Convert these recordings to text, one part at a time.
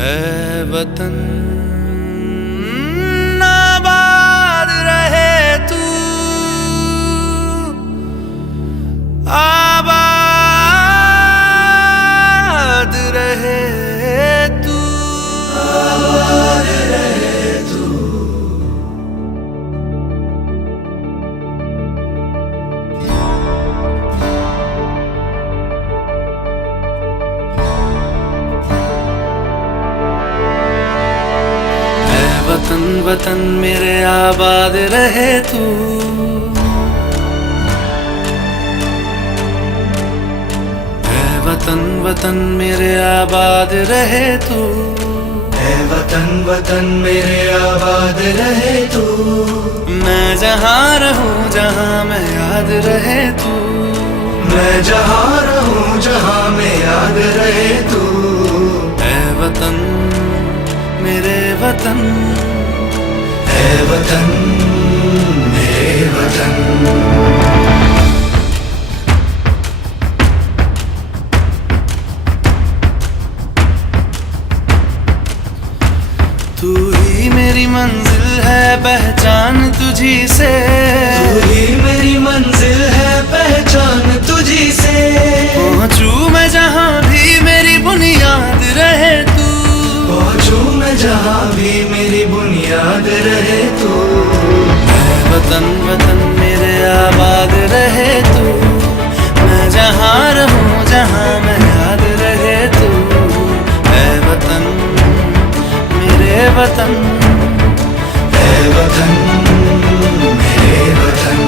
ऐ वतन आबाद रहे तू, आबाद रहे तू, आबाद रहे तू। वतन वतन मेरे आबाद रहे तू, ऐ वतन वतन मेरे आबाद रहे तू, ऐ वतन वतन मेरे आबाद रहे तू। मैं जहाँ रहूं जहाँ मैं याद रहे तू, मैं जहाँ रहूं जहाँ मैं याद रहे तू। ऐ वतन मेरे वतन, ऐ वतन मेरे वतन। तू ही मेरी मंजिल है पहचान तुझी से, तू ही मेरी मंजिल है पहचान तुझी से। पहुंचू मैं जहाँ भी मेरी बुनियाद रहे तू, पहुंचू मैं जहाँ भी मेरी बुनियाद रहे तू। ऐ वतन वतन मेरे आबाद रहे तू, मैं जहाँ रहूं जहाँ मैं याद रहे तू। ऐ वतन मेरे वतन, ऐ वतन मेरे वतन।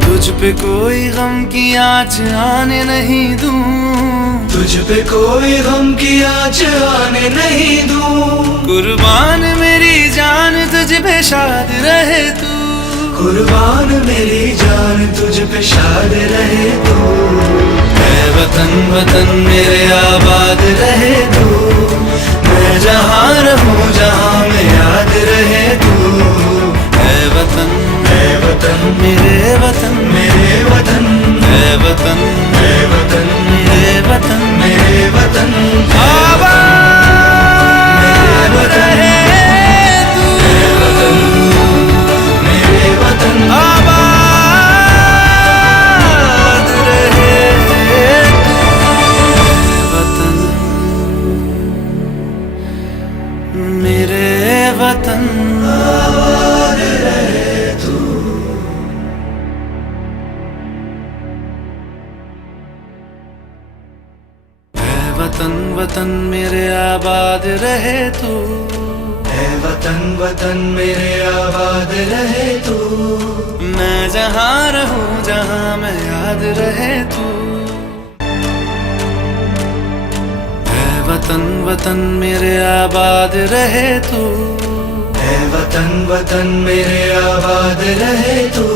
तुझ पे कोई गम की आँच आने नहीं दूं, तुझ पे कोई गम की आँच आने नहीं दूं। कुर्बान मेरी जान तुझ पे शाद रहे तू, कुर्बान मेरी जान तुझ पे शाद रहे तू। ऐ वतन वतन मेरे आबाद रहे तू, मैं जहाँ रहूं जहाँ मैं याद रहे तू। ऐ वतन, ऐ वतन मेरे वतन, मेरे वतन। ऐ वतन, ऐ वतन मेरे वतन, मेरे वतन। आबाद रहे तू, ऐ वतन मेरे वतन। आबाद रहे तू, वतन मेरे वतन। आबाद रहे तू। वतन वतन मेरे आबाद रहे तू, ऐ वतन वतन मेरे आबाद रहे तू। मैं जहाँ रहूं जहाँ मैं याद रहे तू। ऐ वतन वतन मेरे आबाद रहे तू, ऐ वतन वतन मेरे आबाद रहे तू।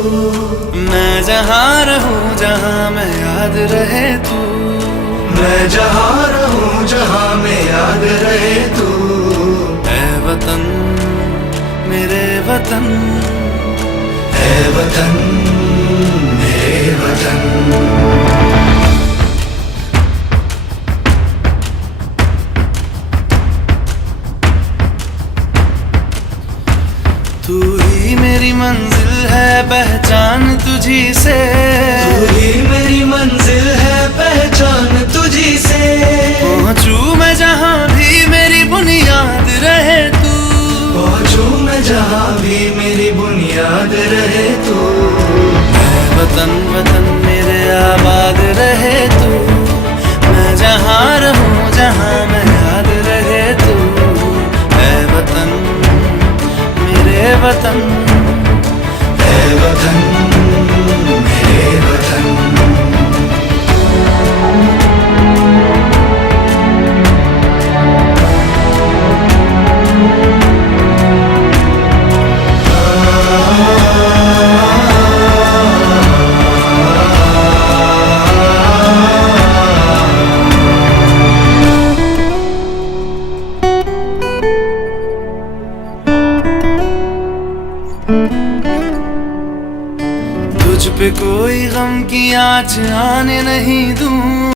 मैं जहाँ रहूं जहाँ मैं याद रहे तू, मैं जहाँ रहूं जहाँ मैं याद रहे तू। ऐ वतन मेरे वतन, ऐ वतन मेरे वतन। तू ही मेरी मंजिल है पहचान तुझी से, तू ही मेरी मंजिल है पहचान तुझी से। पहुंचू मैं जहाँ भी मेरी बुनियाद रहे तू, पहुंचू मैं जहाँ भी मेरी बुनियाद रहे तू। ऐ वतन वतन मेरे आबाद रहे तू, मैं जहाँ रहूं जहाँ मैं याद रहे तू। ऐ वतन मेरे वतन, ऐ वतन मेरे वतन। पे कोई गम की आँच आने नहीं दूं।